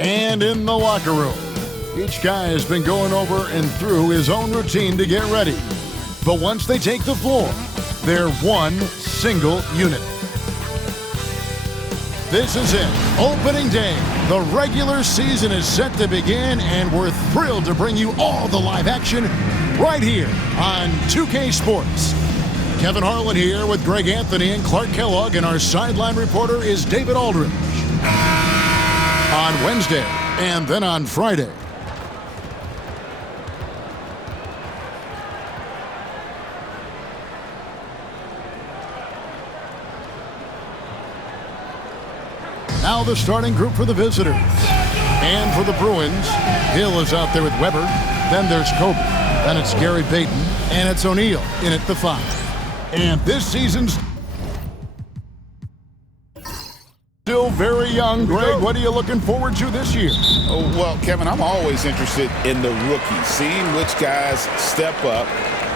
And in the locker room, each guy has been going over and through his own routine to get ready. But once they take the floor, they're one single unit. This is it, opening day. The regular season is set to begin, and we're thrilled to bring you all the live action right here on 2K Sports. Kevin Harlan here with Greg Anthony and Clark Kellogg, and our sideline reporter is David Aldridge. On Wednesday, and then on Friday. Now the starting group for the visitors. And for the Bruins, Hill is out there with Weber. Then there's Kobe. Then it's Gary Payton. And it's O'Neal in at the 5. And this season's still very young. Greg, what are you looking forward to this year? Oh, well, Kevin, I'm always interested in the rookies, seeing which guys step up.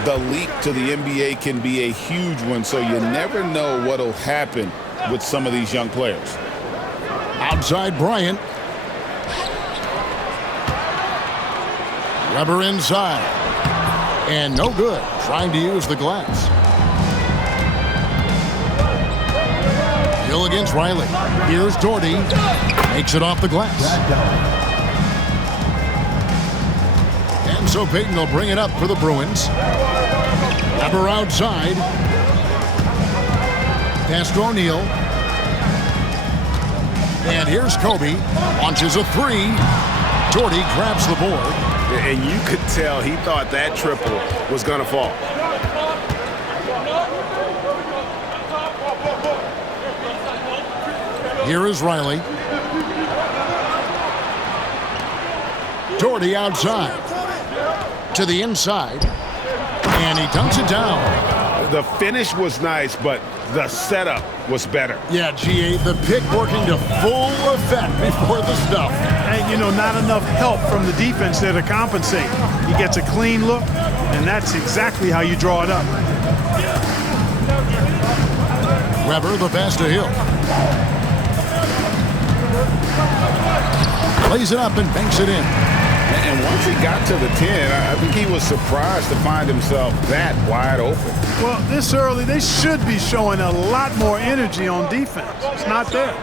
The leap to the NBA can be a huge one, so you never know what will happen with some of these young players. Outside Bryant. Weber inside. And no good, trying to use the glass. Hill against Riley. Here's Doherty. Makes it off the glass. And so Payton will bring it up for the Bruins. Weber outside. Pass to O'Neal. And here's Kobe. Launches a 3. Doherty grabs the board. And you could tell he thought that triple was going to fall. Here is Riley. Doherty outside. To the inside. And he dunks it down. The finish was nice, but the setup was better. Yeah, GA, the pick working to full effect before the stuff. And, you know, not enough help from the defense there to compensate. He gets a clean look, and that's exactly how you draw it up. Weber, the pass to Hill. Lays it up and banks it in. And once he got to the 10, I think he was surprised to find himself that wide open. Well, this early, they should be showing a lot more energy on defense. It's not there.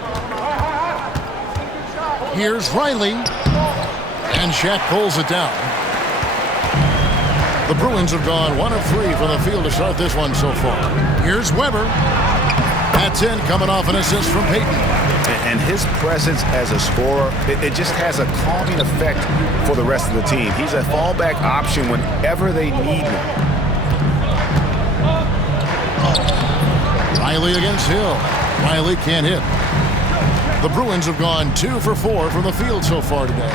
Here's Riley. And Shaq pulls it down. The Bruins have gone 1 of 3 from the field to start this one so far. Here's Weber. That's in, coming off an assist from Payton. And his presence as a scorer, it just has a calming effect for the rest of the team. He's a fallback option whenever they need him. Riley against Hill. Riley can't hit. The Bruins have gone 2 for 4 from the field so far today.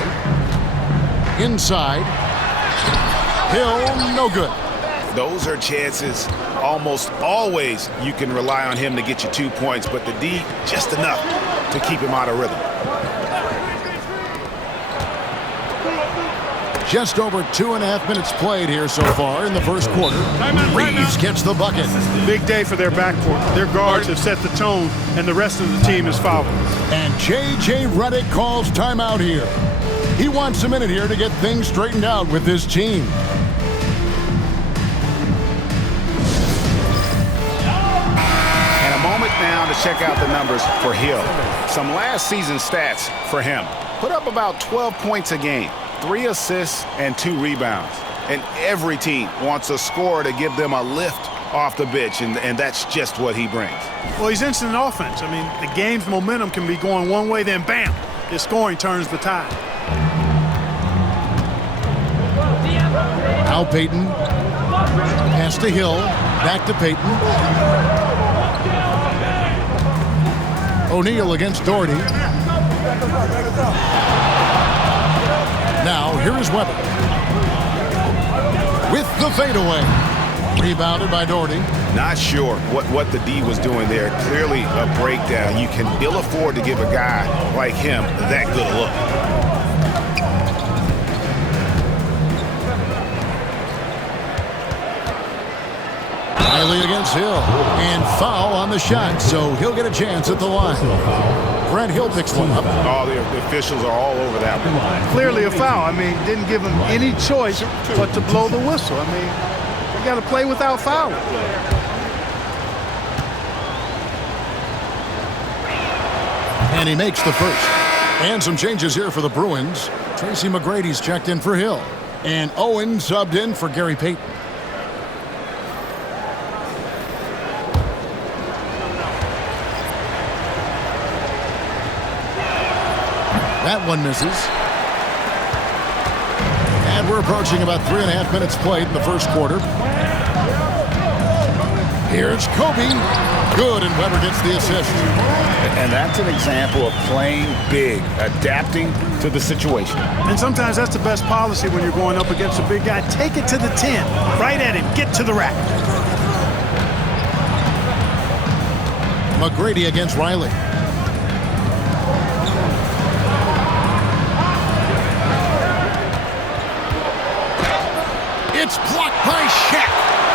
Inside. Hill, no good. Those are chances. Almost always you can rely on him to get you 2 points, but the D, just enough to keep him out of rhythm. Just over 2.5 minutes played here so far in the first quarter. Reeves gets the bucket. Big day for their backcourt. Their guards have set the tone, and the rest of the team is fouled. And J.J. Redick calls timeout here. He wants a minute here to get things straightened out with his team. Now to check out the numbers for Hill. Some last season stats for him. Put up about 12 points a game, 3 assists and 2 rebounds. And every team wants a scorer to give them a lift off the bench, and that's just what he brings. Well, he's instant offense. I mean, the game's momentum can be going one way, then bam, his scoring turns the tide. Now Payton. Pass to Hill. Back to Payton. O'Neal against Doherty. Now, here is Weber. With the fadeaway. Rebounded by Doherty. Not sure what the D was doing there. Clearly a breakdown. You can ill afford to give a guy like him that good a look. Riley against Hill. And foul on the shot, so he'll get a chance at the line. Grant Hill picks one up. Oh, the officials are all over that one. Clearly a foul. I mean, didn't give him any choice but to blow the whistle. I mean, you got to play without fouling. And he makes the first. And some changes here for the Bruins. Tracy McGrady's checked in for Hill. And Owen subbed in for Gary Payton. That one misses. And we're approaching about 3.5 minutes played in the first quarter. Here's Kobe. Good, and Weber gets the assist. And that's an example of playing big, adapting to the situation. And sometimes that's the best policy when you're going up against a big guy. Take it to the 10. Right at him. Get to the rack. McGrady against Riley. It's blocked by Shaq.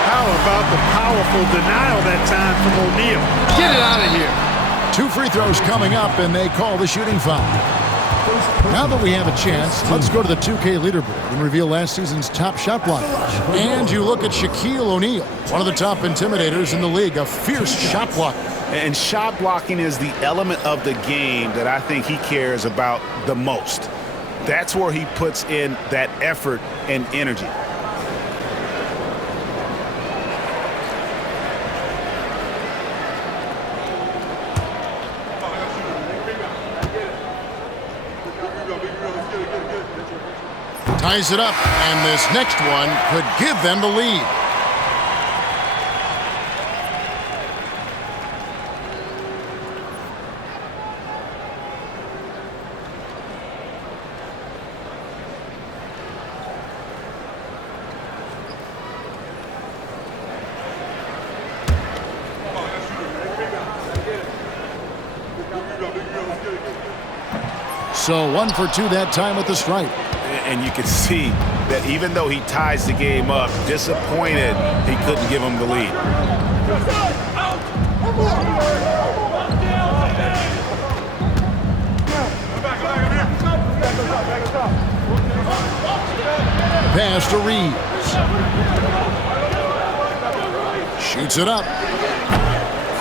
How about the powerful denial that time from O'Neal? Get it out of here. 2 free throws coming up, and they call the shooting foul. Now that we have a chance, let's go to the 2K leaderboard and reveal last season's top shot blockers. And you look at Shaquille O'Neal, one of the top intimidators in the league, a fierce shot blocker. And shot blocking is the element of the game that I think he cares about the most. That's where he puts in that effort and energy. Ties it up, and this next one could give them the lead. So 1 for 2 that time at the stripe. And you can see that even though he ties the game up, disappointed he couldn't give him the lead. Pass to Reeves. Shoots it up.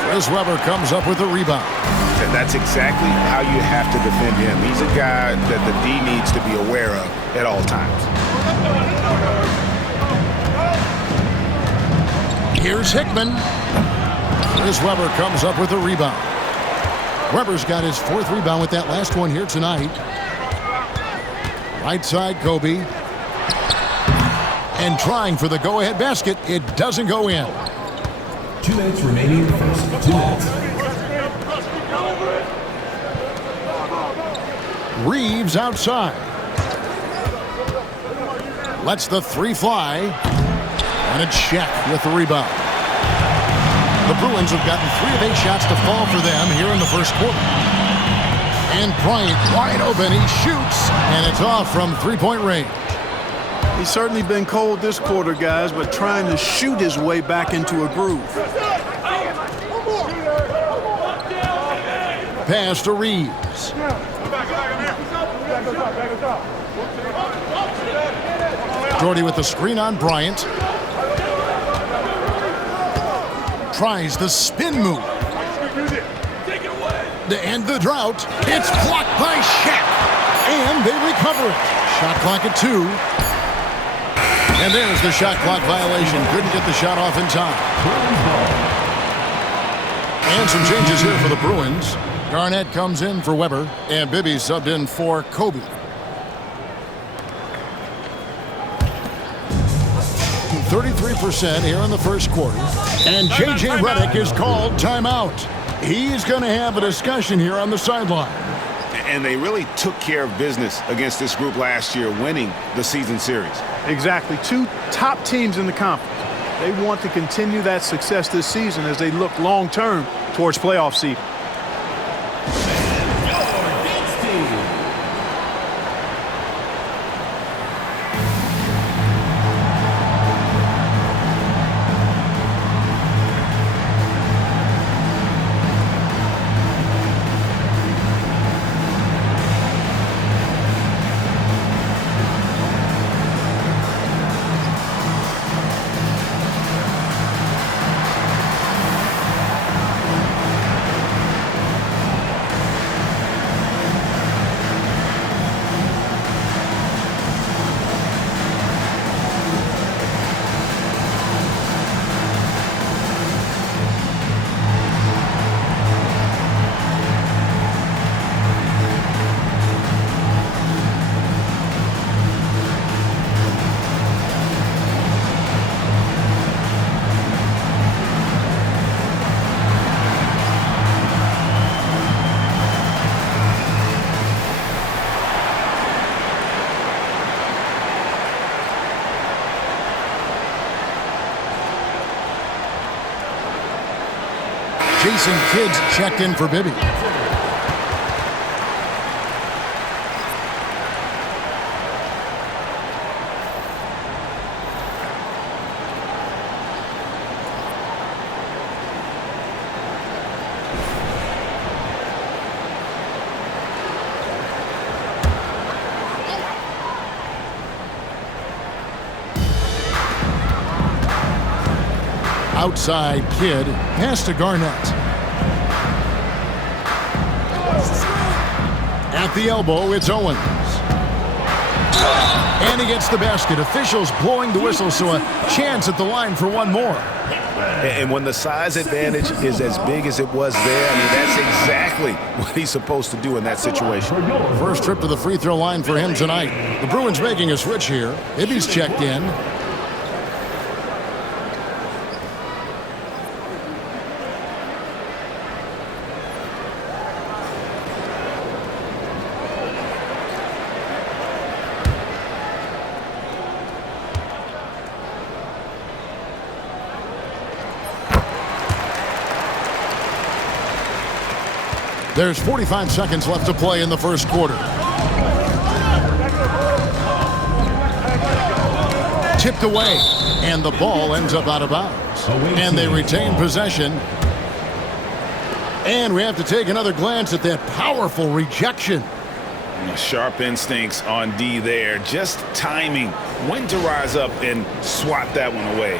Chris Weber comes up with a rebound. And that's exactly how you have to defend him. He's a guy that the D needs to be aware of at all times. Here's Hickman. Chris Weber comes up with a rebound. Weber's got his 4th rebound with that last one here tonight. Right side, Kobe. And trying for the go-ahead basket. It doesn't go in. 2 minutes remaining in the first. 2 minutes. Reeves outside. Lets the 3 fly. And it's Shaq with the rebound. The Bruins have gotten 3 of 8 shots to fall for them here in the first quarter. And Bryant wide open. He shoots, and it's off from 3-point range. He's certainly been cold this quarter, guys, but trying to shoot his way back into a groove. Pass to Reeves. Jordy with the screen on Bryant. Tries the spin move. To end the drought, it's blocked by Shaq. And they recover it. Shot clock at 2. And there's the shot clock violation. Couldn't get the shot off in time. And some changes here for the Bruins. Garnett comes in for Weber, and Bibby subbed in for Kobe. 33% here in the first quarter. And J.J. Redick is called timeout. He's going to have a discussion here on the sideline. And they really took care of business against this group last year, winning the season series. Exactly. 2 top teams in the conference. They want to continue that success this season as they look long-term towards playoff seed. Jason Kidd's checked in for Bibby. Outside Kidd, pass to Garnett. At the elbow, it's Owens. And he gets the basket. Officials blowing the whistle, so a chance at the line for one more. And when the size advantage is as big as it was there, I mean, that's exactly what he's supposed to do in that situation. First trip to the free throw line for him tonight. The Bruins making a switch here. Ibby's checked in. There's 45 seconds left to play in the first quarter. Tipped away, and the ball ends up out of bounds. And they retain possession. And we have to take another glance at that powerful rejection. Sharp instincts on D there. Just timing when to rise up and swat that one away.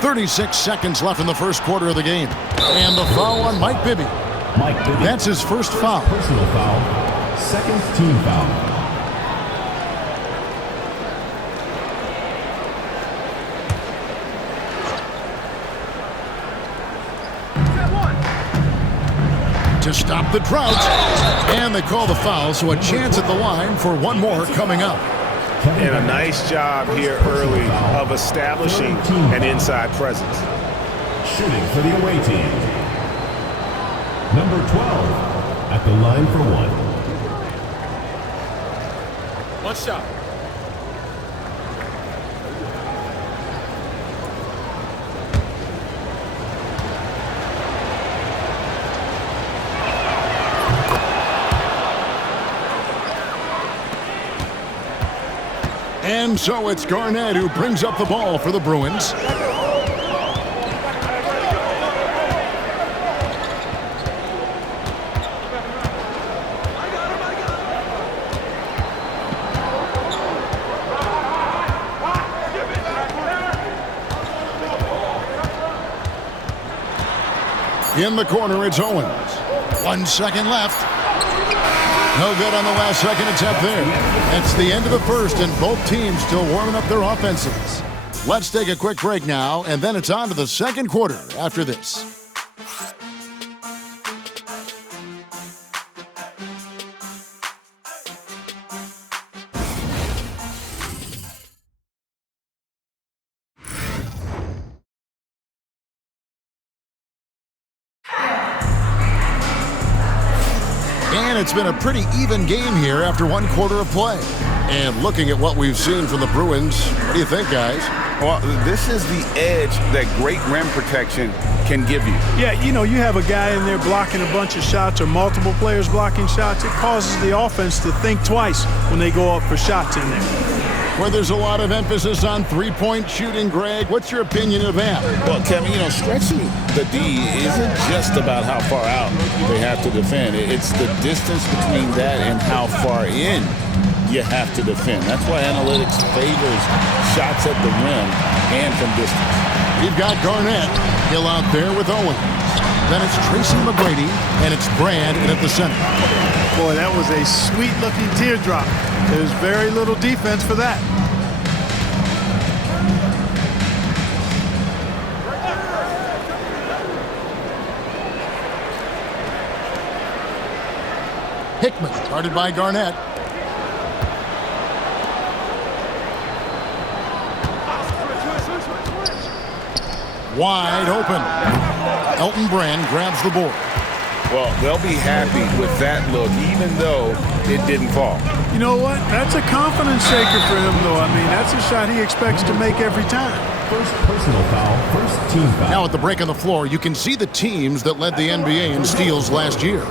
.36 seconds left in the first quarter of the game. And the foul on Mike Bibby. That's his first foul. Personal foul. Second team foul. To stop the drought. And they call the foul, so a chance at the line for one more coming up. And a nice job here early of establishing an inside presence. Shooting for the away team. Number 12 at the line for one. One shot. And so it's Garnett who brings up the ball for the Bruins. In the corner, it's Owens. 1 second left. No good on the last second attempt there. That's the end of the first, and both teams still warming up their offenses. Let's take a quick break now, and then it's on to the second quarter after this. And it's been a pretty even game here after one quarter of play. And looking at what we've seen from the Bruins, what do you think, guys? Well, this is the edge that great rim protection can give you. Yeah, you know, you have a guy in there blocking a bunch of shots or multiple players blocking shots. It causes the offense to think twice when they go up for shots in there. Where there's a lot of emphasis on three-point shooting, Greg. What's your opinion of that? Well, Kevin, you know, stretching the D isn't just about how far out they have to defend. It's the distance between that and how far in you have to defend. That's why analytics favors shots at the rim and from distance. You've got Garnett, Hill out there with Owens. Then it's Tracy McGrady, and it's Brand in at the center. Boy, that was a sweet-looking teardrop. There's very little defense for that. Hickman, guarded by Garnett. Wide open. Elton Brand grabs the board. Well, they'll be happy with that look, even though it didn't fall. You know what? That's a confidence shaker for him, though. I mean, that's a shot he expects to make every time. First personal foul, first team foul. Now at the break on the floor, you can see the teams that led the NBA in steals last year.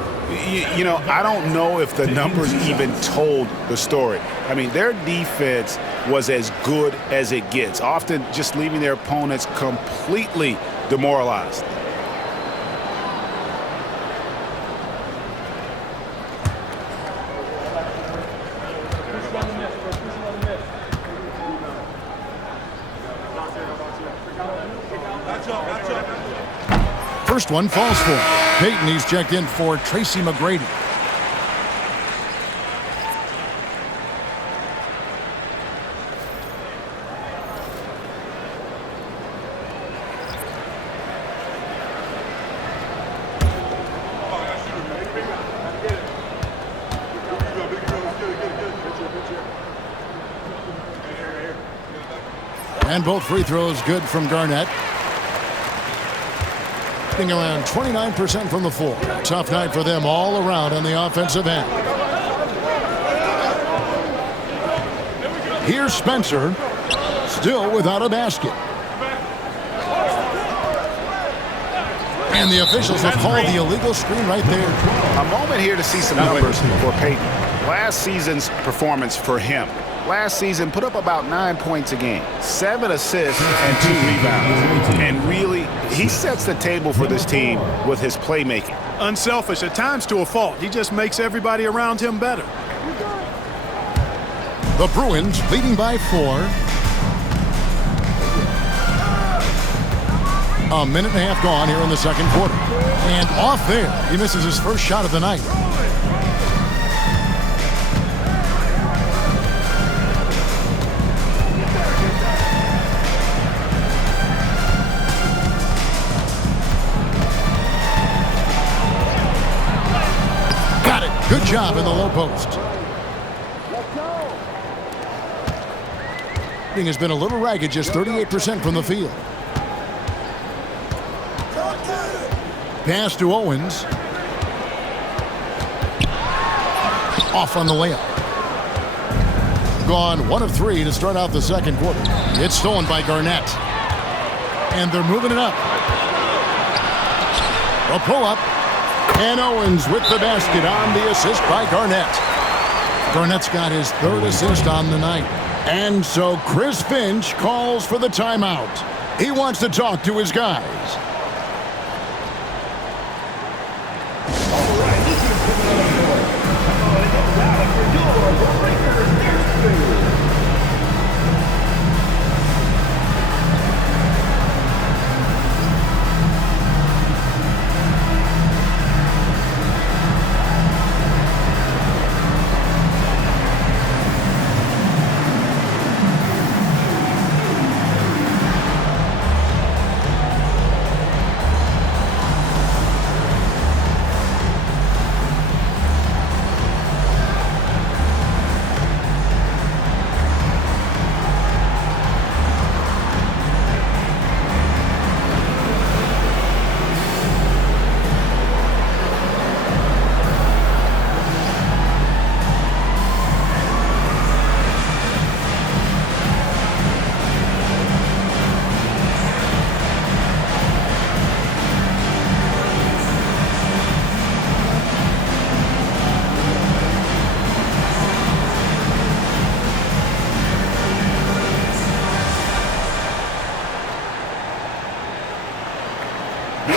You know, I don't know if the numbers even told the story. I mean, their defense was as good as it gets, often just leaving their opponents completely demoralized. First one falls for Peyton. He's checked in for Tracy McGrady. And both free throws good from Garnett. Around 29% from the floor. Tough night for them all around on the offensive end. Here's Spencer, still without a basket. And the officials have called the illegal screen right there. A moment here to see some numbers for Peyton. Last season's performance for him. Last season put up about 9 points a game, 7 assists and 2 rebounds. And really, he sets the table for this team with his playmaking. Unselfish at times to a fault. He just makes everybody around him better. The Bruins leading by 4. A minute and a half gone here in the second quarter. And off there, he misses his first shot of the night. Good job in the low post. Shooting has been a little ragged, just 38% from the field. Pass to Owens. Off on the layup. Gone 1 of 3 to start out the second quarter. It's stolen by Garnett. And they're moving it up. A pull-up. And Owens with the basket on the assist by Garnett. Garnett's got his 3rd assist on the night. And so Chris Finch calls for the timeout. He wants to talk to his guys.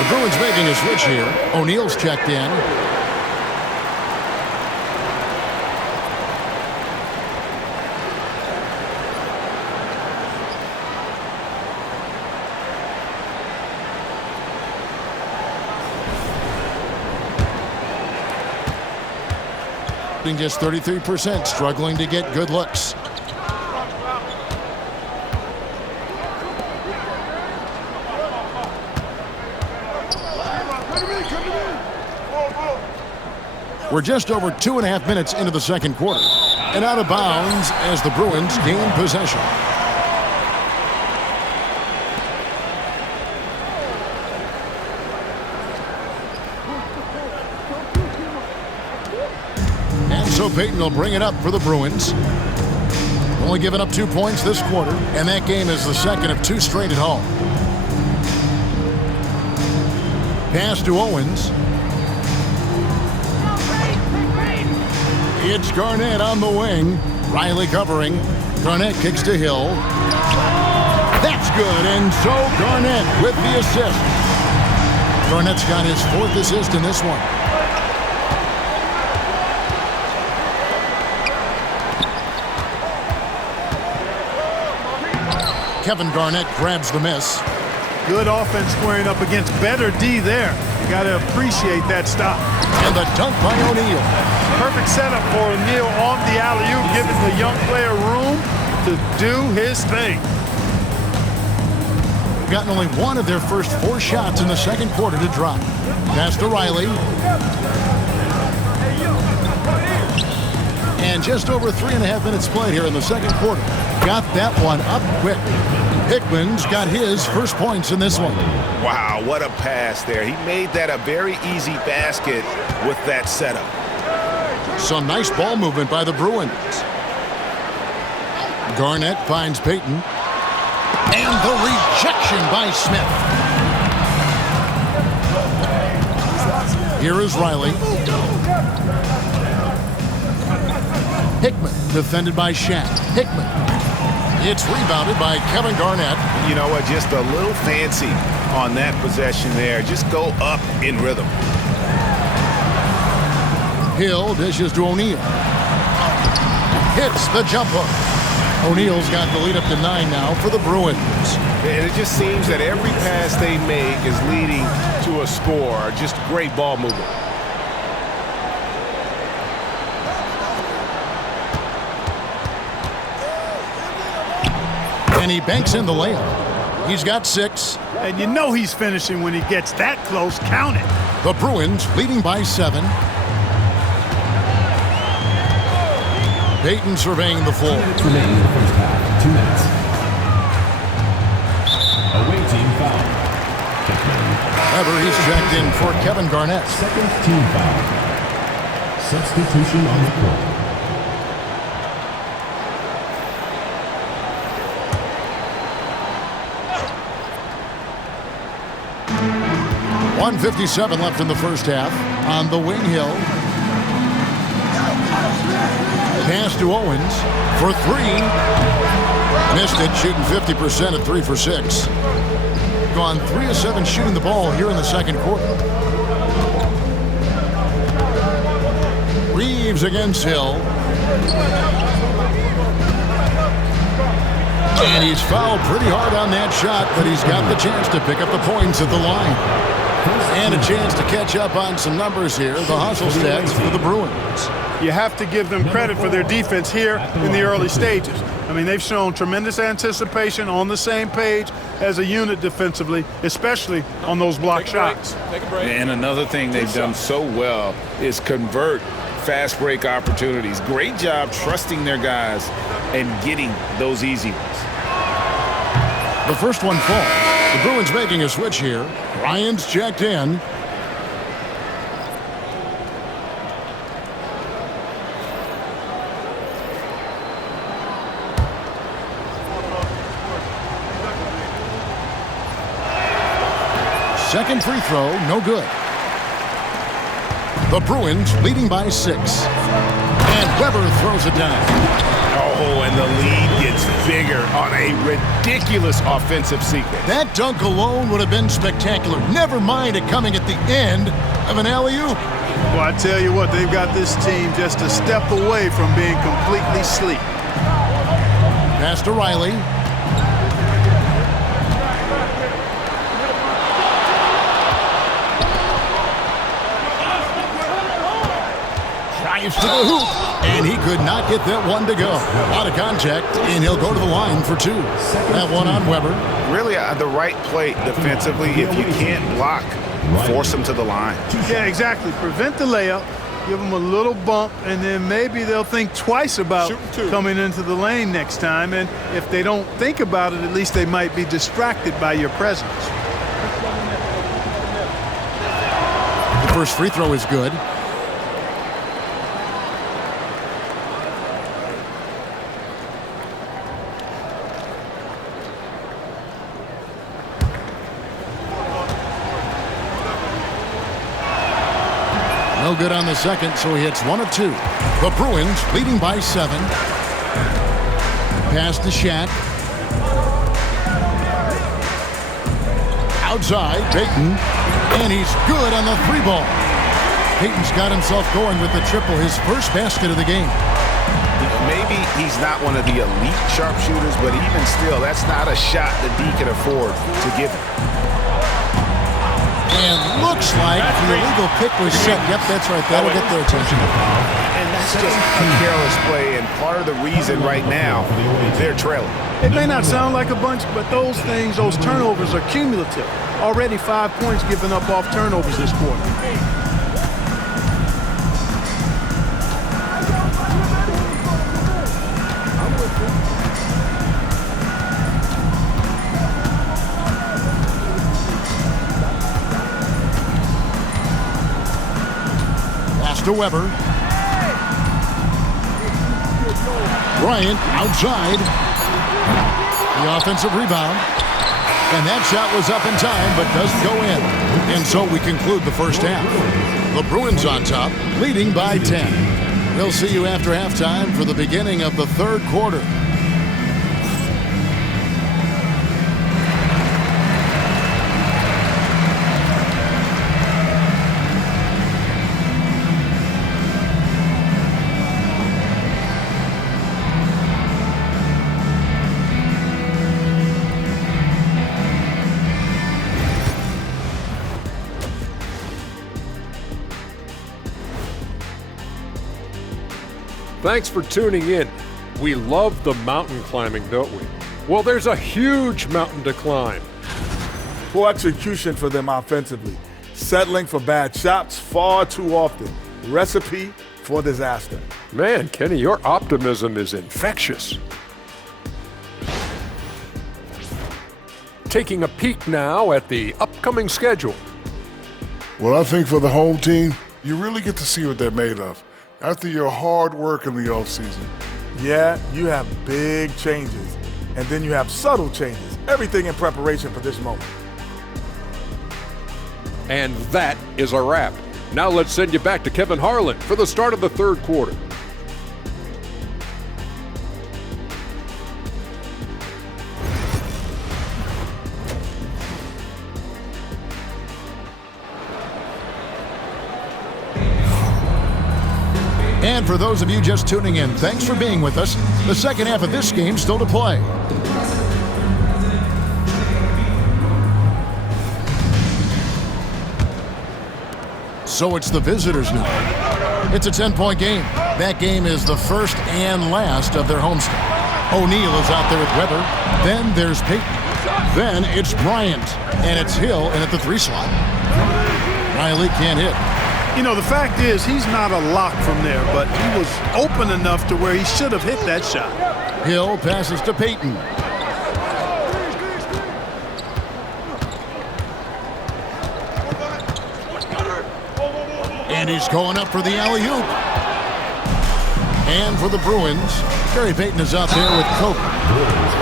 Bruins making a switch here. O'Neal's checked in. Just 33%, struggling to get good looks. We're just over 2.5 minutes into the second quarter. And out of bounds as the Bruins gain possession. Payton will bring it up for the Bruins. Only giving up 2 points this quarter, and that game is the second of 2 straight at home. Pass to Owens. It's Garnett on the wing. Riley covering. Garnett kicks to Hill. That's good, and so Garnett with the assist. Garnett's got his 4th assist in this one. Kevin Garnett grabs the miss. Good offense squaring up against better D there. You got to appreciate that stop. And the dunk by O'Neal. Perfect setup for O'Neal on the alley-oop, giving the young player room to do his thing. They've gotten only 1 of their first 4 shots in the second quarter to drop. Pass to Riley. And just over 3.5 minutes played here in the second quarter. Got that one up quick. Hickman's got his first points in this one. Wow, what a pass there. He made that a very easy basket with that setup. Some nice ball movement by the Bruins. Garnett finds Payton. And the rejection by Smith. Here is Riley. Hickman defended by Shaq. Hickman. It's rebounded by Kevin Garnett. You know what? Just a little fancy on that possession there. Just go up in rhythm. Hill dishes to O'Neal. Hits the jump hook. O'Neal's got the lead up to 9 now for the Bruins. And it just seems that every pass they make is leading to a score. Just great ball movement. And he banks in the layup. He's got 6. And you know he's finishing when he gets that close. Count it. The Bruins leading by 7. Payton surveying the floor. 2 minutes remaining in the first half. 2 minutes. Away team foul. Ever, he's checked in for Kevin Garnett. Second team foul. Substitution on the court. 1:57 left in the first half. On the wing, Hill. Pass to Owens for 3. Missed it, shooting 50% at 3 for 6. Gone 3 of 7 shooting the ball here in the second quarter. Reeves against Hill. And he's fouled pretty hard on that shot, but he's got the chance to pick up the points at the line. And a chance to catch up on some numbers here. The hustle stats for the Bruins. You have to give them credit for their defense here in the early stages. I mean, they've shown tremendous anticipation, on the same page as a unit defensively, especially on those block shots. And another thing they've done so well is convert fast break opportunities. Great job trusting their guys and getting those easy ones. The first one falls. The Bruins making a switch here. Ryan's checked in. Second free throw, no good. The Bruins leading by 6. And Weber throws it down. Oh, and the lead gets bigger on a ridiculous offensive sequence. That dunk alone would have been spectacular. Never mind it coming at the end of an alley-oop. Well, I tell you what, they've got this team just a step away from being completely asleep. Pass to Riley. Drives to the hoop. And he could not get that one to go. Out of contact, and he'll go to the line for 2. That one on Weber. Really the right play defensively. If you can't block, force them to the line. Yeah, exactly. Prevent the layup, give them a little bump, and then maybe they'll think twice about coming into the lane next time. And if they don't think about it, at least they might be distracted by your presence. The first free throw is good. good on the second, so he hits 1 of 2. The Bruins leading by 7. Pass to Shaq. Outside, Payton. And he's good on the 3-ball. Payton's got himself going with the triple, his first basket of the game. Maybe he's not one of the elite sharpshooters, but even still, that's not a shot that D can afford to give him. And looks like the illegal pick was set. Yep, that's right. That'll get their attention. And that's just a careless play, and part of the reason right now they're trailing. It may not sound like a bunch, but those turnovers are cumulative. Already 5 points given up off turnovers this quarter. To Weber. Bryant outside. The offensive rebound. And that shot was up in time, but doesn't go in. And so we conclude the first half. The Bruins on top, leading by 10. We'll see you after halftime for the beginning of the third quarter. Thanks for tuning in. We love the mountain climbing, don't we? Well, there's a huge mountain to climb. Poor execution for them offensively. Settling for bad shots far too often. Recipe for disaster. Man, Kenny, your optimism is infectious. Taking a peek now at the upcoming schedule. Well, I think for the home team, you really get to see what they're made of after your hard work in the offseason. Yeah, you have big changes, and then you have subtle changes. Everything in preparation for this moment. And that is a wrap. Now let's send you back to Kevin Harlan for the start of the third quarter. And for those of you just tuning in, thanks for being with us. The second half of this game still to play. So it's the visitors now. It's a 10-point game. That game is the first and last of their homestand. O'Neal is out there with Weber. Then there's Payton. Then it's Bryant. And it's Hill in at the 3 slot. Riley can't hit. You know, the fact is he's not a lock from there, but he was open enough to where he should have hit that shot. Hill passes to Payton. And he's going up for the alley-oop. And for the Bruins, Gary Payton is out there with Coke.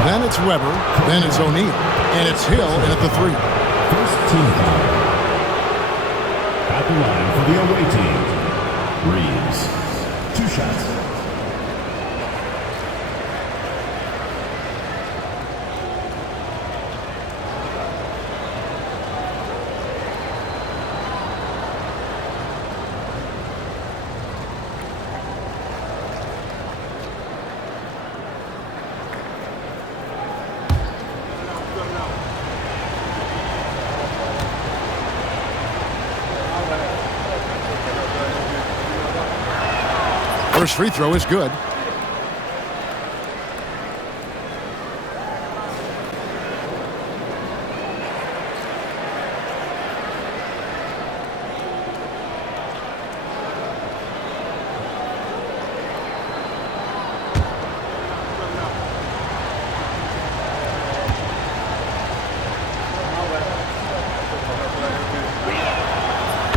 Then it's Weber. Then it's O'Neal. And it's Hill in at the 3. First team foul. At the line for the away team, Reeves. 2 shots. First free throw is good.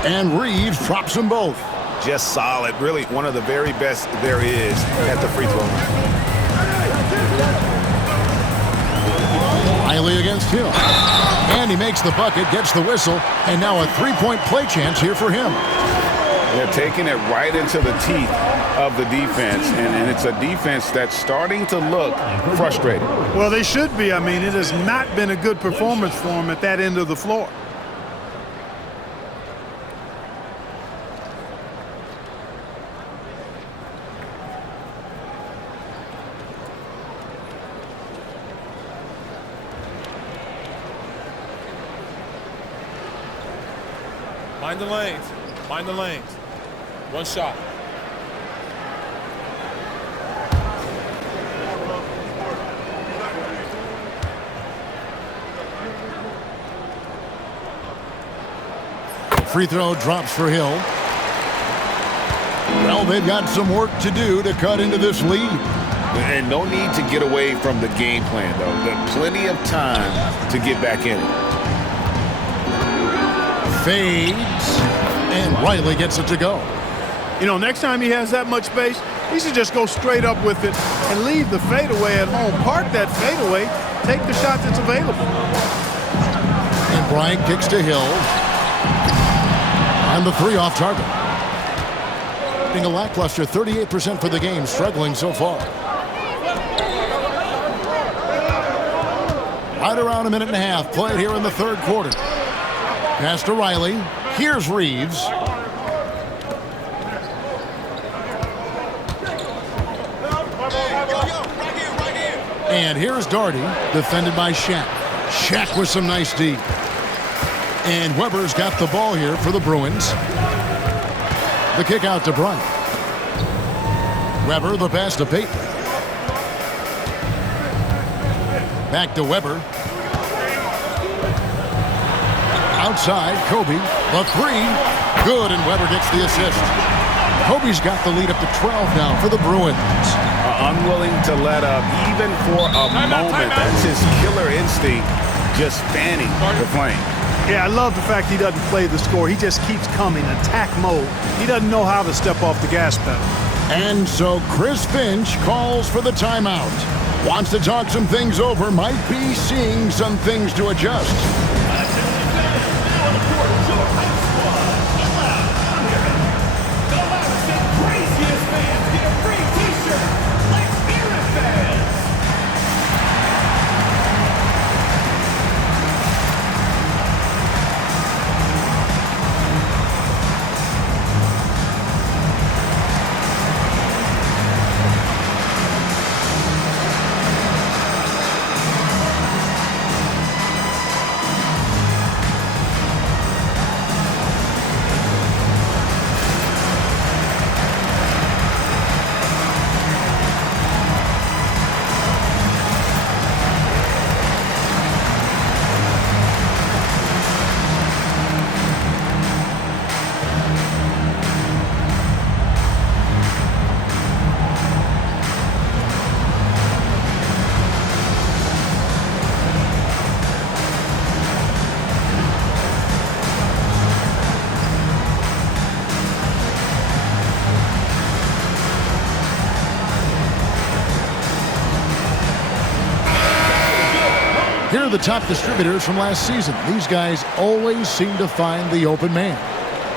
And Reeves drops them both. Just solid. Really one of the very best there is at the free throw line. Riley against Hill. And he makes the bucket, gets the whistle, and now a 3-point play chance here for him. They're taking it right into the teeth of the defense, and it's a defense that's starting to look frustrated. Well, they should be. I mean, it has not been a good performance for them at that end of the floor. Mind the lanes. Mind the lanes. One shot. Free throw drops for Hill. Well, they've got some work to do to cut into this lead. And no need to get away from the game plan, though. There's plenty of time to get back in it. Fades, and Riley gets it to go. You know, next time he has that much space, he should just go straight up with it and leave the fadeaway at home. Park that fadeaway, take the shot that's available. And Bryant kicks to Hill. And the three off target. Being a lackluster 38% for the game, struggling so far. Right around a minute and a half played here in the third quarter. Pass to Riley. Here's Reeves. And here's Doherty, defended by Shaq. Shaq with some nice D. And Weber's got the ball here for the Bruins. The kick out to Bryant. Weber, the pass to Payton. Back to Weber. Outside, Kobe, the three, good, and Weber gets the assist. Kobe's got the lead up to 12 now for the Bruins. Unwilling to let up, even for a moment. That's his killer instinct, just fanning the flame. Yeah, I love the fact he doesn't play the score. He just keeps coming, attack mode. He doesn't know how to step off the gas pedal. And so Chris Finch calls for the timeout. Wants to talk some things over, might be seeing some things to adjust. Here are the top distributors from last season. These guys always seem to find the open man.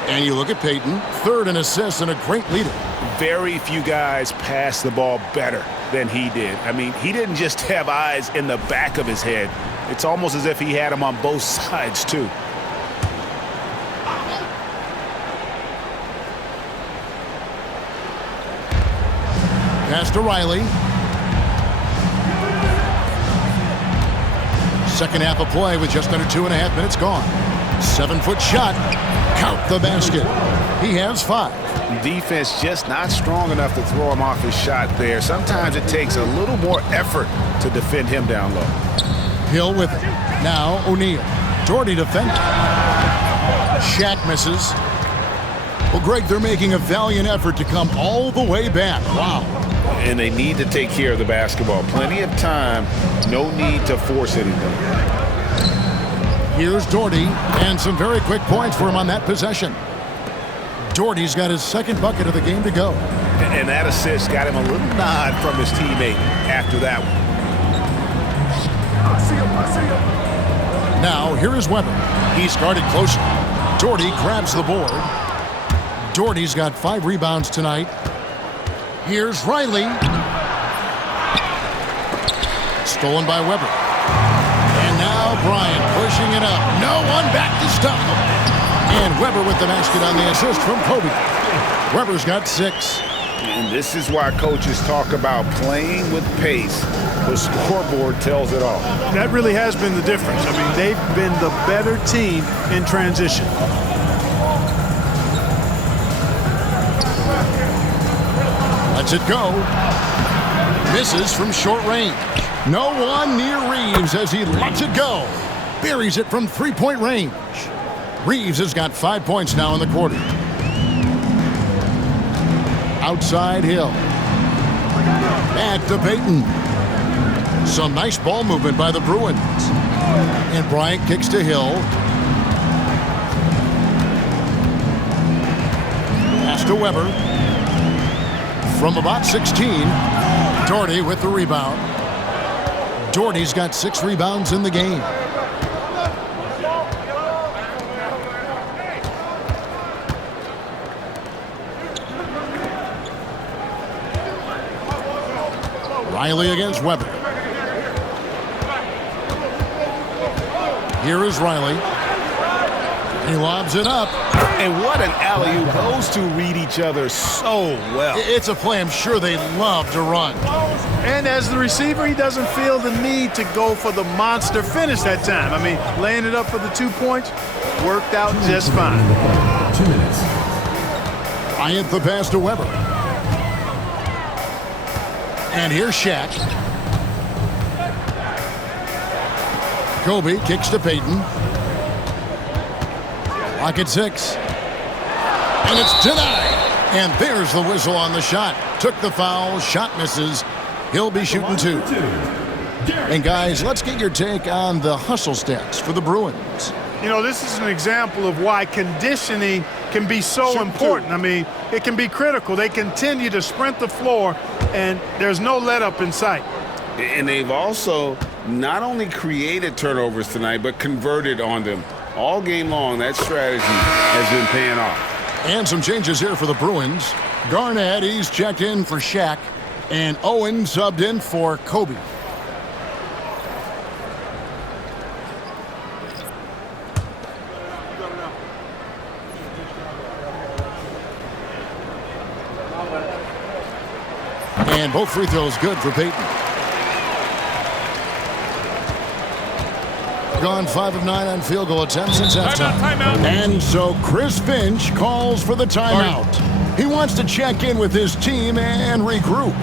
And you look at Payton, third in assists and a great leader. Very few guys pass the ball better than he did. I mean, he didn't just have eyes in the back of his head. It's almost as if he had them on both sides, too. Pass to Riley. Second half of play with just under 2.5 minutes gone. 7-foot shot. Count the basket. He has 5. Defense just not strong enough to throw him off his shot there. Sometimes it takes a little more effort to defend him down low. Hill with it. Now O'Neal. Doherty defending. Shaq misses. Well, Greg, they're making a valiant effort to come all the way back. Wow. And they need to take care of the basketball. Plenty of time. No need to force anything. Here's Doherty, and some very quick points for him on that possession. Doherty's got his second bucket of the game to go. And that assist got him a little nod from his teammate after that one. Now, here is Weber. He's guarded closely. Doherty grabs the board. Doherty's got 5 rebounds tonight. Here's Riley. Stolen by Weber. And now Bryant pushing it up. No one back to stop him. And Weber with the basket on the assist from Kobe. Weber's got 6. And this is why coaches talk about playing with pace. The scoreboard tells it all. That really has been the difference. I mean, they've been the better team in transition. Lets it go. Misses from short range. No one near Reeves as he lets it go. Buries it from 3-point range. Reeves has got 5 points now in the quarter. Outside Hill. Back to Payton. Some nice ball movement by the Bruins. And Bryant kicks to Hill. Pass to Weber. From about 16, Doherty with the rebound. Doherty's got 6 rebounds in the game. Riley against Weber. Here is Riley. He lobs it up. And what an alley-oop. Those two read each other so well. It's a play I'm sure they love to run. And as the receiver, he doesn't feel the need to go for the monster finish that time. I mean, laying it up for the 2 points worked out just fine. 2 minutes. Bryant the pass to Weber. And here's Shaq. Kobe kicks to Payton. Clock at 6. And it's denied. And there's the whistle on the shot. Took the foul. Shot misses. He'll be shooting 2. And guys, let's get your take on the hustle stats for the Bruins. You know, this is an example of why conditioning can be so important. I mean, it can be critical. They continue to sprint the floor, and there's no let-up in sight. And they've also not only created turnovers tonight, but converted on them. All game long, that strategy has been paying off. And some changes here for the Bruins. Garnett, he's checked in for Shaq. And Owen subbed in for Kobe. And both free throws good for Payton. Gone 5 of 9 on field goal attempts since halftime. And so Chris Finch calls for the timeout. He wants to check in with his team and regroup.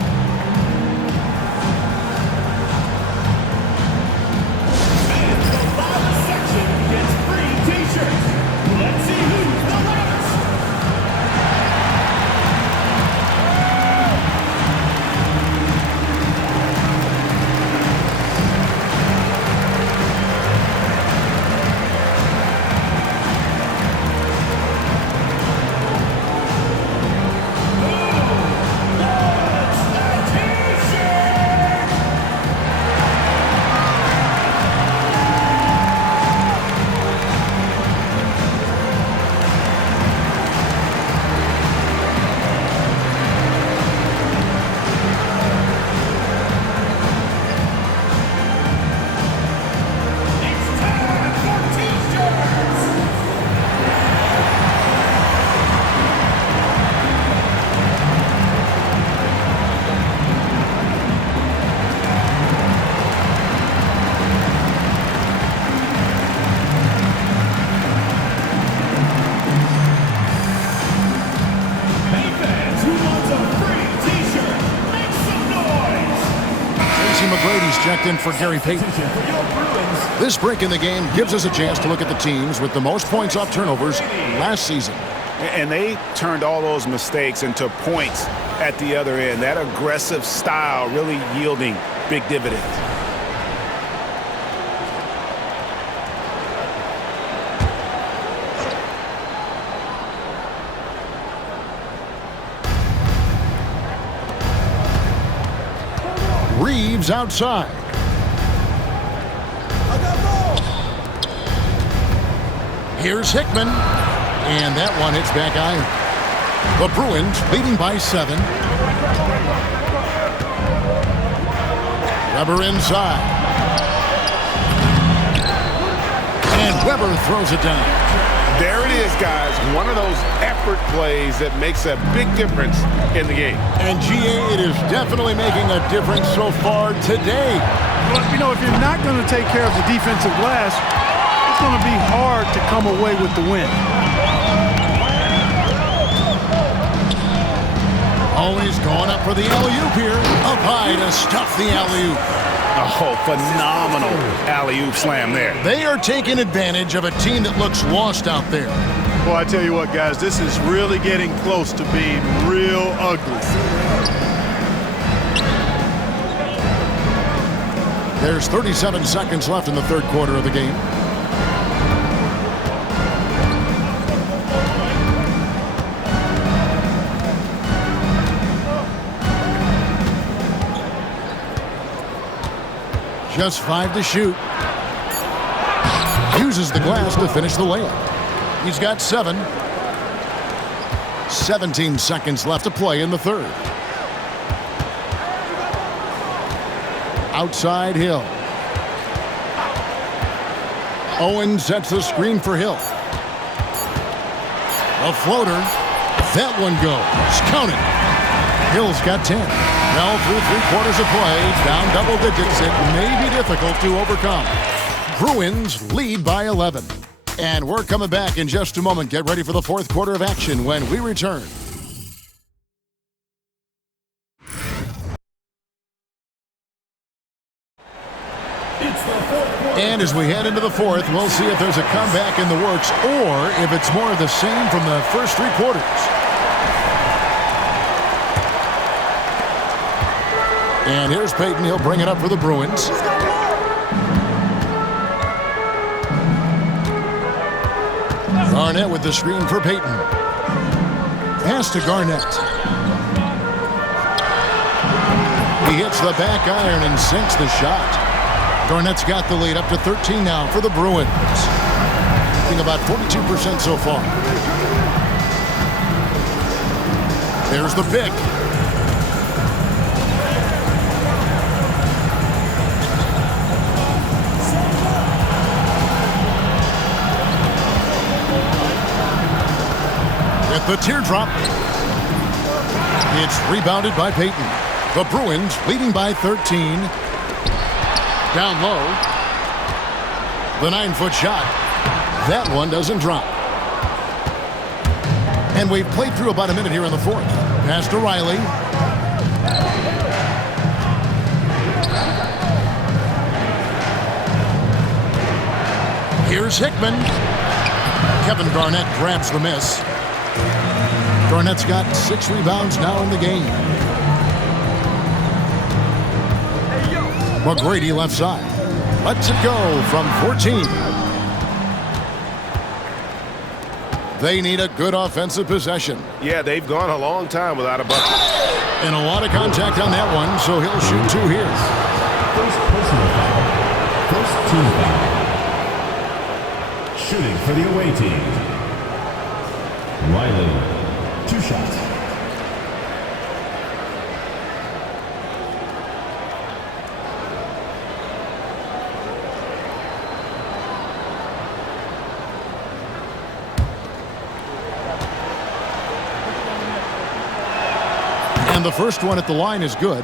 Checked in for Gary Payton. This break in the game gives us a chance to look at the teams with the most points off turnovers last season. And they turned all those mistakes into points at the other end. That aggressive style really yielding big dividends. Reeves outside. Here's Hickman. And that one hits back iron. The Bruins leading by 7. Weber inside. And Weber throws it down. There it is, guys. One of those effort plays that makes a big difference in the game. And GA, it is definitely making a difference so far today. Well, you know, if you're not going to take care of the defensive glass, it's going to be hard to come away with the win. Always going up for the alley-oop here. Up high to stuff the alley-oop. Oh, phenomenal alley-oop slam there. They are taking advantage of a team that looks lost out there. Well, I tell you what, guys, this is really getting close to being real ugly. There's 37 seconds left in the third quarter of the game. Just 5 to shoot. Uses the glass to finish the layup. He's got 7. 17 seconds left to play in the third. Outside Hill. Owen sets the screen for Hill. A floater. That one goes. Count it. Hill's got 10. Well, through 3 quarters of play, down double digits, it may be difficult to overcome. Bruins lead by 11. And we're coming back in just a moment. Get ready for the fourth quarter of action when we return. And as we head into the fourth, we'll see if there's a comeback in the works or if it's more of the same from the first 3 quarters. And here's Payton. He'll bring it up for the Bruins. Garnett with the screen for Payton. Pass to Garnett. He hits the back iron and sinks the shot. Garnett's got the lead up to 13 now for the Bruins. Shooting about 42% so far. There's the pick. With the teardrop. It's rebounded by Payton. The Bruins leading by 13. Down low. The 9-foot shot. That one doesn't drop. And we've played through about a minute here in the fourth. Pass to Riley. Here's Hickman. Kevin Garnett grabs the miss. Garnett's got 6 rebounds now in the game. McGrady left side. Lets it go from 14. They need a good offensive possession. Yeah, they've gone a long time without a bucket. And a lot of contact on that one, so he'll shoot 2 here. First personal foul. First team foul. Shooting for the away team. Riley, 2 shots. And the first one at the line is good.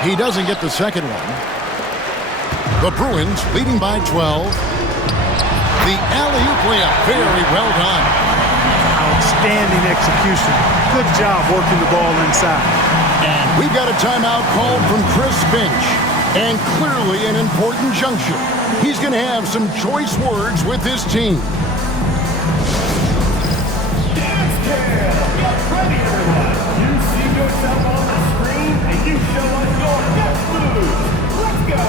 He doesn't get the second one. The Bruins leading by 12. The alley-oop layup, very well done. Outstanding execution. Good job working the ball inside. And we've got a timeout called from Chris Finch. And clearly an important juncture. He's going to have some choice words with his team. Dance Cam! Get ready, everyone! You see yourself on the screen, and you show us your best moves. Let's go!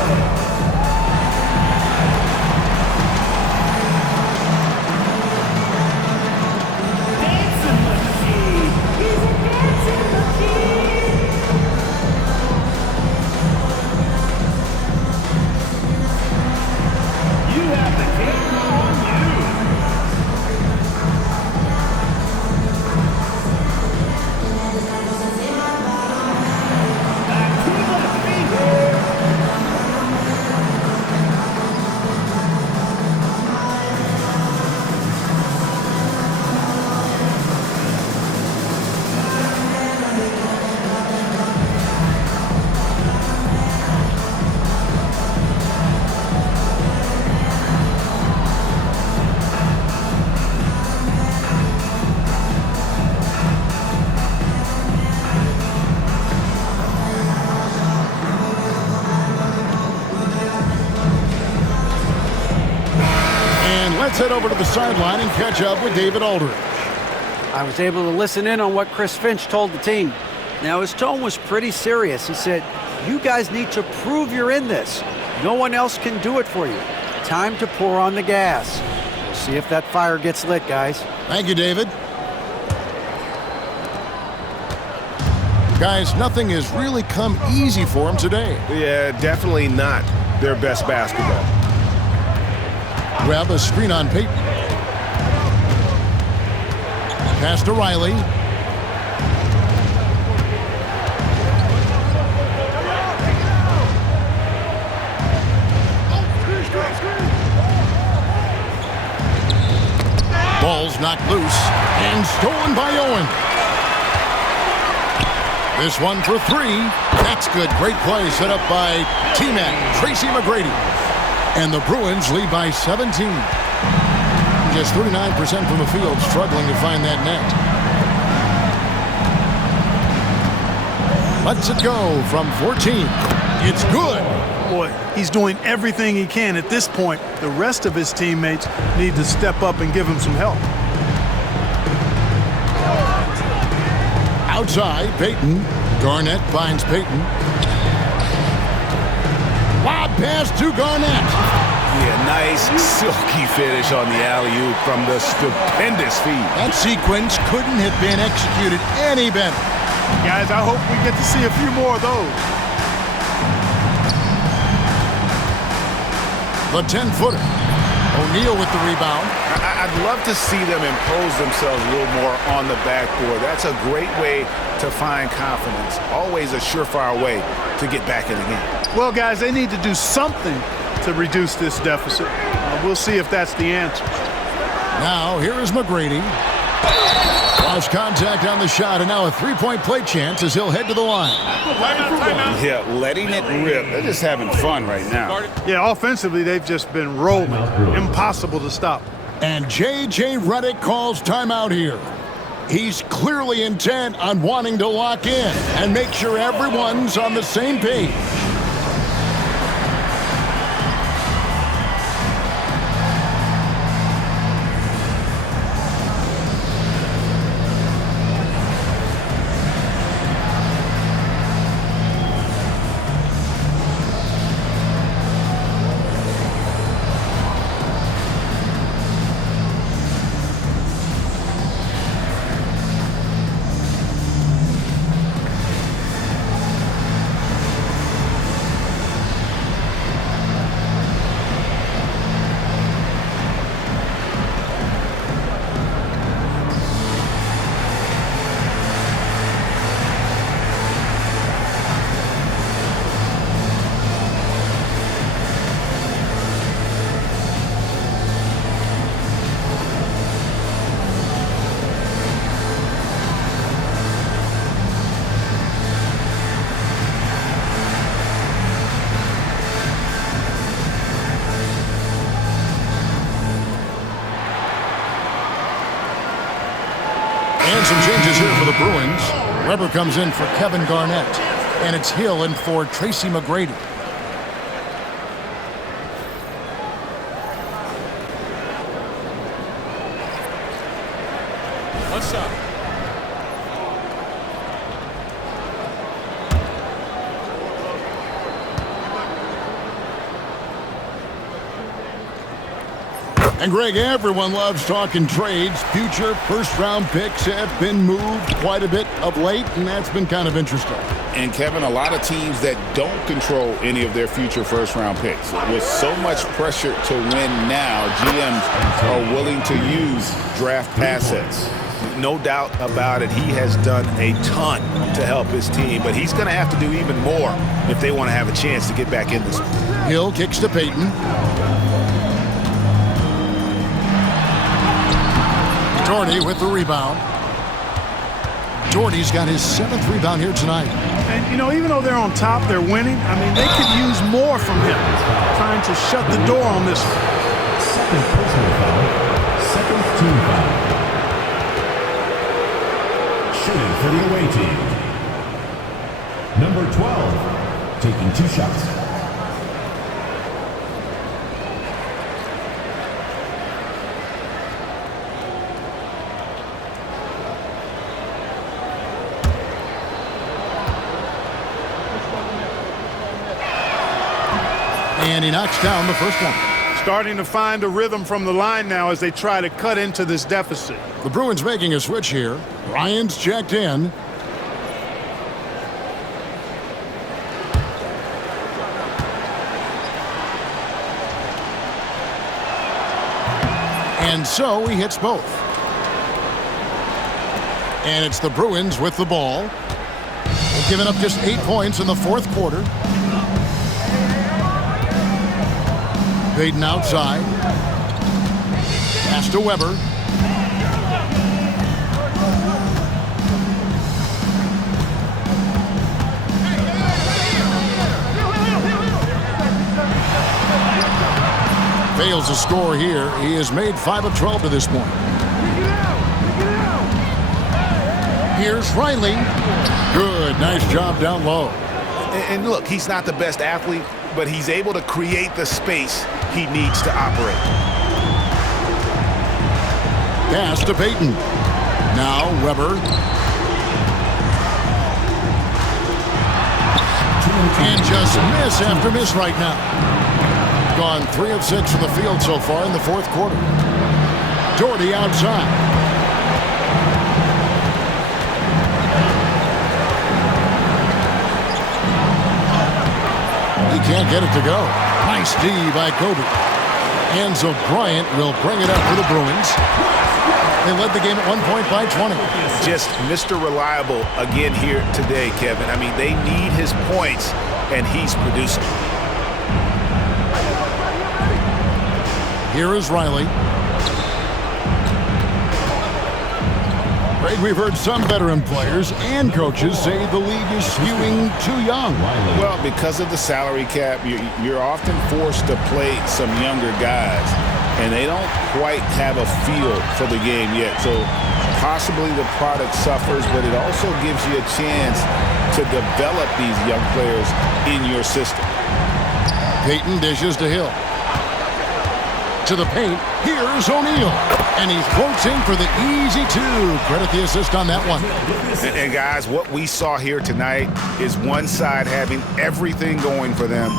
head over to the sideline and catch up with David Aldridge. I was able to listen in on what Chris Finch told the team. Now, his tone was pretty serious. He said, "You guys need to prove you're in this. No one else can do it for you. Time to pour on the gas." We'll see if that fire gets lit, guys. Thank you, David. Guys, nothing has really come easy for them today. Yeah, definitely not their best basketball. Webb, a screen on Peyton. Pass to Riley. Ball's knocked loose and stolen by Owen. This one for three. That's good. Great play set up by T-Mac, Tracy McGrady. And the Bruins lead by 17. Just 39% from the field, struggling to find that net. Lets it go from 14. It's good. Boy, he's doing everything he can at this point. The rest of his teammates need to step up and give him some help. Outside, Peyton. Garnett finds Peyton. Lob pass to Garnett. Yeah, nice silky finish on the alley-oop from the stupendous feed. That sequence couldn't have been executed any better. Guys, I hope we get to see a few more of those. The 10-footer. O'Neal with the rebound. I'd love to see them impose themselves a little more on the backboard. That's a great way to find confidence. Always a surefire way to get back in the game. Well, guys, they need to do something to reduce this deficit. We'll see if that's the answer. Now, here is McGrady. Lost contact on the shot, and now a three-point play chance as he'll head to the line. Yeah, letting it rip. They're just having fun right now. Yeah, offensively, they've just been rolling. Impossible to stop. And J.J. Redick calls timeout here. He's clearly intent on wanting to lock in and make sure everyone's on the same page. And some changes here for the Bruins. Weber comes in for Kevin Garnett. And it's Hill in for Tracy McGrady. One shot. And Greg, everyone loves talking trades. Future first-round picks have been moved quite a bit of late, and that's been kind of interesting. And, Kevin, a lot of teams that don't control any of their future first-round picks. With so much pressure to win now, GMs are willing to use draft assets. No doubt about it, he has done a ton to help his team, but he's going to have to do even more if they want to have a chance to get back in this. Hill kicks to Peyton. Jordy with the rebound. Jordy's got his 7th rebound here tonight. And, you know, even though they're on top, they're winning. I mean, they could use more from him. Trying to shut the door on this one. Second personal foul. Second team foul. Shooting for the away team. Number 12, taking 2 shots. And he knocks down the first one. Starting to find a rhythm from the line now as they try to cut into this deficit. The Bruins making a switch here. Bryant's checked in. And so he hits both. And it's the Bruins with the ball. They've given up just 8 points in the fourth quarter. Payton outside. Pass to Weber. Fails to score here. He has made 5 of 12 to this point. Here's Riley. Good. Nice job down low. And look, he's not the best athlete, but he's able to create the space he needs to operate. Pass to Payton. Now Weber. And just miss after miss right now. Gone 3 of 6 from the field so far in the fourth quarter. Doherty outside. He can't get it to go. Nice D by Kobe. Enzo Bryant will bring it up for the Bruins. They led the game at 1 point by 20. Just Mr. Reliable again here today, Kevin. I mean, they need his points, and he's producing. Here is Riley. Greg, we've heard some veteran players and coaches say the league is skewing too young. Well, because of the salary cap, you're often forced to play some younger guys, and they don't quite have a feel for the game yet. So possibly the product suffers, but it also gives you a chance to develop these young players in your system. Payton dishes to Hill. To the paint, here's O'Neal. And he floats in for the easy 2. Credit the assist on that one. And guys, what we saw here tonight is one side having everything going for them.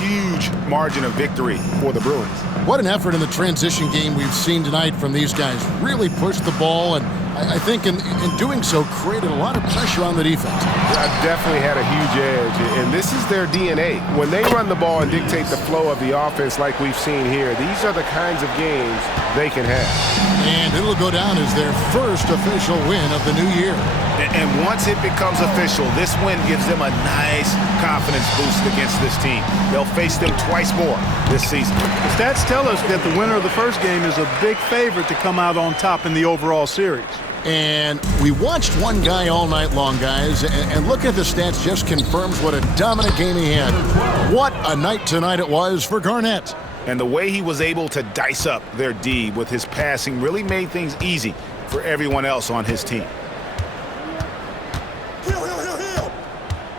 Huge margin of victory for the Bruins. What an effort in the transition game we've seen tonight from these guys. Really pushed the ball, and I think in doing so created a lot of pressure on the defense. Definitely had a huge edge, and this is their DNA. When they run the ball and dictate the flow of the offense like we've seen here, these are the kinds of games they can have. And it'll go down as their first official win of the new year. And once it becomes official, this win gives them a nice confidence boost against this team. They'll face them twice more this season. The stats tell us that the winner of the first game is a big favorite to come out on top in the overall series. And we watched one guy all night long, guys, and look at the stats, just confirms what a dominant game he had. What a night tonight it was for Garnett. And the way he was able to dice up their D with his passing really made things easy for everyone else on his team.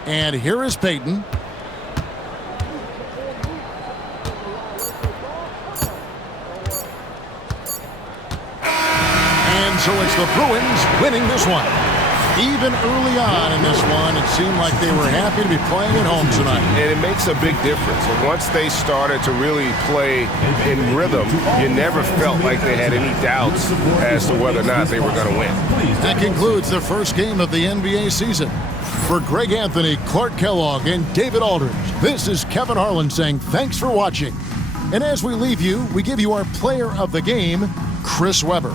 And here is Payton. And so it's the Bruins winning this one. Even early on in this one, it seemed like they were happy to be playing at home tonight. And it makes a big difference. And once they started to really play in rhythm, you never felt like they had any doubts as to whether or not they were going to win. That concludes the first game of the NBA season. For Greg Anthony, Clark Kellogg, and David Aldridge, this is Kevin Harlan saying thanks for watching. And as we leave you, we give you our player of the game, Chris Webber.